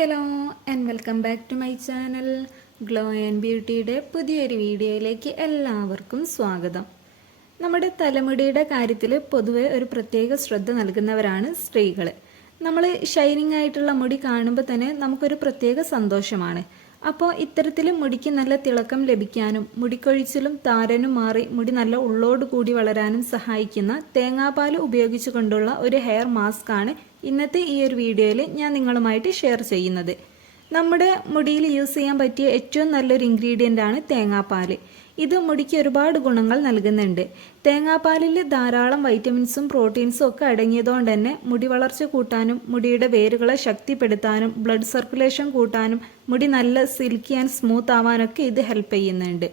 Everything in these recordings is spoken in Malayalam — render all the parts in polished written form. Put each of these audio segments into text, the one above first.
Hello and welcome back to my channel glow and ബ്യൂട്ടിയുടെ പുതിയൊരു വീഡിയോയിലേക്ക് എല്ലാവർക്കും സ്വാഗതം. നമ്മുടെ തലമുടിയുടെ കാര്യത്തിൽ പൊതുവെ ഒരു പ്രത്യേക ശ്രദ്ധ നൽകുന്നവരാണ് സ്ത്രീകൾ. നമ്മൾ ഷൈനിങ് ആയിട്ടുള്ള മുടി കാണുമ്പോൾ തന്നെ നമുക്കൊരു പ്രത്യേക സന്തോഷമാണ്. അപ്പോൾ ഇത്തരത്തിൽ മുടിക്ക് നല്ല തിളക്കം ലഭിക്കാനും മുടിക്കൊഴിച്ചിലും താരനും മാറി മുടി നല്ല ഉള്ളോട് കൂടി വളരാനും സഹായിക്കുന്ന തേങ്ങാപ്പാൽ ഉപയോഗിച്ചു കൊണ്ടുള്ള ഒരു ഹെയർ മാസ്ക് ആണ് ഇന്നത്തെ ഈ ഒരു വീഡിയോയിൽ ഞാൻ നിങ്ങളുമായിട്ട് ഷെയർ ചെയ്യുന്നത്. നമ്മുടെ മുടിയിൽ യൂസ് ചെയ്യാൻ പറ്റിയ ഏറ്റവും നല്ലൊരു ഇൻഗ്രീഡിയൻ്റ് ആണ് തേങ്ങാപ്പാൽ. ഇത് മുടിക്ക് ഒരുപാട് ഗുണങ്ങൾ നൽകുന്നുണ്ട്. തേങ്ങാപ്പാലിൽ ധാരാളം വൈറ്റമിൻസും പ്രോട്ടീൻസും ഒക്കെ അടങ്ങിയതുകൊണ്ട് തന്നെ മുടി വളർച്ച കൂട്ടാനും മുടിയുടെ വേരുകളെ ശക്തിപ്പെടുത്താനും ബ്ലഡ് സർക്കുലേഷൻ കൂട്ടാനും മുടി നല്ല സിൽക്കി ആൻഡ് സ്മൂത്ത് ആവാനൊക്കെ ഇത് ഹെൽപ്പ് ചെയ്യുന്നുണ്ട്.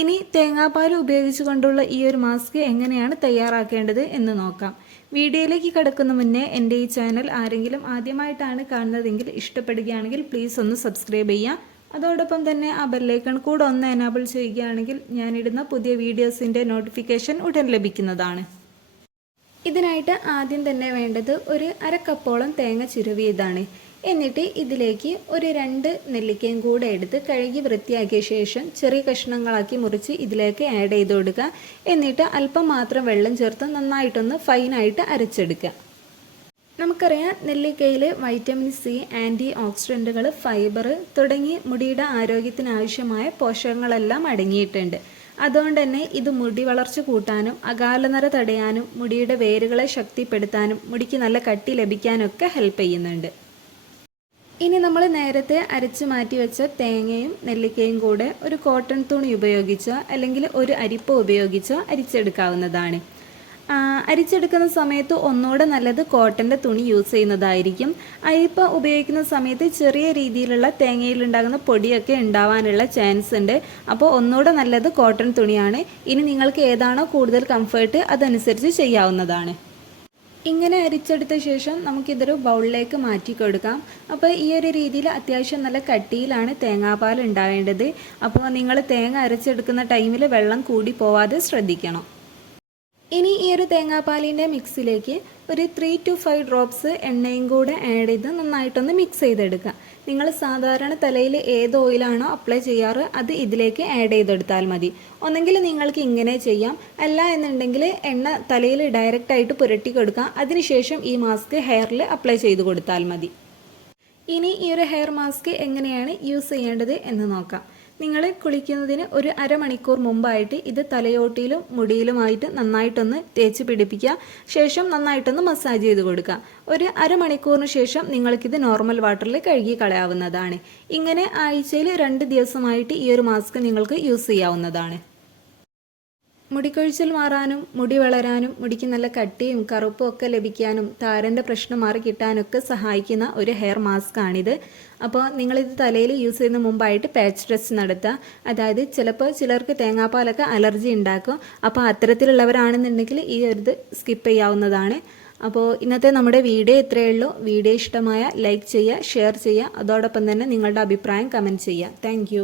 ഇനി തേങ്ങാപ്പാൽ ഉപയോഗിച്ചുകൊണ്ടുള്ള ഈ ഒരു മാസ്ക് എങ്ങനെയാണ് തയ്യാറാക്കേണ്ടത് എന്ന് നോക്കാം. വീഡിയോയിലേക്ക് കടക്കുന്ന മുന്നേ എൻ്റെ ഈ ചാനൽ ആരെങ്കിലും ആദ്യമായിട്ടാണ് കാണുന്നതെങ്കിൽ ഇഷ്ടപ്പെടുകയാണെങ്കിൽ പ്ലീസ് ഒന്ന് സബ്സ്ക്രൈബ് ചെയ്യുക. അതോടൊപ്പം തന്നെ ആ ബെല്ലൈക്കൺ കൂടെ ഒന്ന് എനാബിൾ ചെയ്യുകയാണെങ്കിൽ ഞാനിടുന്ന പുതിയ വീഡിയോസിൻ്റെ നോട്ടിഫിക്കേഷൻ ഉടൻ ലഭിക്കുന്നതാണ്. ഇതിനായിട്ട് ആദ്യം തന്നെ വേണ്ടത് ഒരു അരക്കപ്പോളം തേങ്ങ ചിരവിയതാണ്. എന്നിട്ട് ഇതിലേക്ക് ഒരു 2 നെല്ലിക്കയും കൂടെ എടുത്ത് കഴുകി വൃത്തിയാക്കിയ ശേഷം ചെറിയ കഷ്ണങ്ങളാക്കി മുറിച്ച് ഇതിലേക്ക് ആഡ് ചെയ്ത് കൊടുക്കുക. എന്നിട്ട് അല്പം മാത്രം വെള്ളം ചേർത്ത് നന്നായിട്ടൊന്ന് ഫൈനായിട്ട് അരച്ചെടുക്കുക. നമുക്കറിയാം, നെല്ലിക്കയിൽ വൈറ്റമിൻ സി, ആൻറ്റി ഓക്സിഡൻറ്റുകൾ, ഫൈബർ തുടങ്ങി മുടിയുടെ ആരോഗ്യത്തിനാവശ്യമായ പോഷകങ്ങളെല്ലാം അടങ്ങിയിട്ടുണ്ട്. അതുകൊണ്ട് തന്നെ ഇത് മുടി വളർച്ച കൂട്ടാനും അകാലനര തടയാനും മുടിയുടെ വേരുകളെ ശക്തിപ്പെടുത്താനും മുടിക്ക് നല്ല കട്ടി ലഭിക്കാനൊക്കെ ഹെൽപ്പ് ചെയ്യുന്നുണ്ട്. ഇനി നമ്മൾ നേരത്തെ അരച്ച് മാറ്റി വെച്ച തേങ്ങയും നെല്ലിക്കയും കൂടെ ഒരു കോട്ടൺ തുണി ഉപയോഗിച്ചോ അല്ലെങ്കിൽ ഒരു അരിപ്പ ഉപയോഗിച്ചോ അരിച്ചെടുക്കാവുന്നതാണ്. അരിച്ചെടുക്കുന്ന സമയത്ത് ഒന്നുകൂടെ നല്ലത് കോട്ടൻ്റെ തുണി യൂസ് ചെയ്യുന്നതായിരിക്കും. അരിപ്പ ഉപയോഗിക്കുന്ന സമയത്ത് ചെറിയ രീതിയിലുള്ള തേങ്ങയിലുണ്ടാകുന്ന പൊടിയൊക്കെ ഉണ്ടാവാനുള്ള ചാൻസ് ഉണ്ട്. അപ്പോൾ ഒന്നുകൂടെ നല്ലത് കോട്ടൺ തുണിയാണ്. ഇനി നിങ്ങൾക്ക് ഏതാണോ കൂടുതൽ കംഫർട്ട് അതനുസരിച്ച് ചെയ്യാവുന്നതാണ്. ഇങ്ങനെ അരിച്ചെടുത്ത ശേഷം നമുക്കിതൊരു ബൗളിലേക്ക് മാറ്റി കൊടുക്കാം. അപ്പോൾ ഈ ഒരു രീതിയിൽ അത്യാവശ്യം നല്ല കട്ടിയിലാണ് തേങ്ങാപ്പാൽ ഉണ്ടാവേണ്ടത്. അപ്പോൾ നിങ്ങൾ തേങ്ങ അരച്ചെടുക്കുന്ന ടൈമിൽ വെള്ളം കൂടി പോവാതെ ശ്രദ്ധിക്കണം. ഇനി ഈ ഒരു തേങ്ങാപ്പാലിൻ്റെ മിക്സിലേക്ക് ഒരു 3 to 5 ഡ്രോപ്സ് എണ്ണയും കൂടെ ആഡ് ചെയ്ത് നന്നായിട്ടൊന്ന് മിക്സ് ചെയ്തെടുക്കുക. നിങ്ങൾ സാധാരണ തലയിൽ ഏത് ഓയിലാണോ അപ്ലൈ ചെയ്യാറ് അത് ഇതിലേക്ക് ആഡ് ചെയ്തെടുത്താൽ മതി. ഒന്നെങ്കിൽ നിങ്ങൾക്ക് ഇങ്ങനെ ചെയ്യാം, അല്ല എന്നുണ്ടെങ്കിൽ എണ്ണ തലയിൽ ഡയറക്റ്റായിട്ട് പുരട്ടി കൊടുക്കുക. അതിനുശേഷം ഈ മാസ്ക് ഹെയറിൽ അപ്ലൈ ചെയ്ത് കൊടുത്താൽ മതി. ഇനി ഈ ഒരു ഹെയർ മാസ്ക് എങ്ങനെയാണ് യൂസ് ചെയ്യേണ്ടത് എന്ന് നോക്കാം. നിങ്ങൾ കുളിക്കുന്നതിന് ഒരു അരമണിക്കൂർ മുമ്പായിട്ട് ഇത് തലയോട്ടിയിലും മുടിയിലുമായിട്ട് നന്നായിട്ടൊന്ന് തേച്ച് പിടിപ്പിക്കുക. ശേഷം നന്നായിട്ടൊന്ന് മസാജ് ചെയ്ത് കൊടുക്കുക. ഒരു അരമണിക്കൂറിന് ശേഷം നിങ്ങൾക്കിത് നോർമൽ വാട്ടറിൽ കഴുകി കളയാവുന്നതാണ്. ഇങ്ങനെ ആഴ്ചയിൽ 2 ദിവസമായിട്ട് ഈ ഒരു മാസ്ക് നിങ്ങൾക്ക് യൂസ് ചെയ്യാവുന്നതാണ്. മുടിക്കൊഴിച്ചിൽ മാറാനും മുടി വളരാനും മുടിക്ക് നല്ല കട്ടിയും കറുപ്പും ഒക്കെ ലഭിക്കാനും താരൻ്റെ പ്രശ്നം മാറി കിട്ടാനൊക്കെ സഹായിക്കുന്ന ഒരു ഹെയർ മാസ്ക് ആണിത്. അപ്പോൾ നിങ്ങളിത് തലയിൽ യൂസ് ചെയ്യുന്ന മുമ്പായിട്ട് പാച്ച് ടെസ്റ്റ് നടത്തുക. അതായത് ചിലപ്പോൾ ചിലർക്ക് തേങ്ങാപ്പാലൊക്കെ അലർജി ഉണ്ടാക്കും. അപ്പോൾ അത്തരത്തിലുള്ളവരാണെന്നുണ്ടെങ്കിൽ ഈ ഒരു സ്കിപ്പ് ചെയ്യാവുന്നതാണ്. അപ്പോൾ ഇന്നത്തെ നമ്മുടെ വീഡിയോ ഇത്രയേ ഉള്ളൂ. വീഡിയോ ഇഷ്ടമായ ലൈക്ക് ചെയ്യുക, ഷെയർ ചെയ്യുക. അതോടൊപ്പം തന്നെ നിങ്ങളുടെ അഭിപ്രായം കമൻറ്റ് ചെയ്യുക. താങ്ക്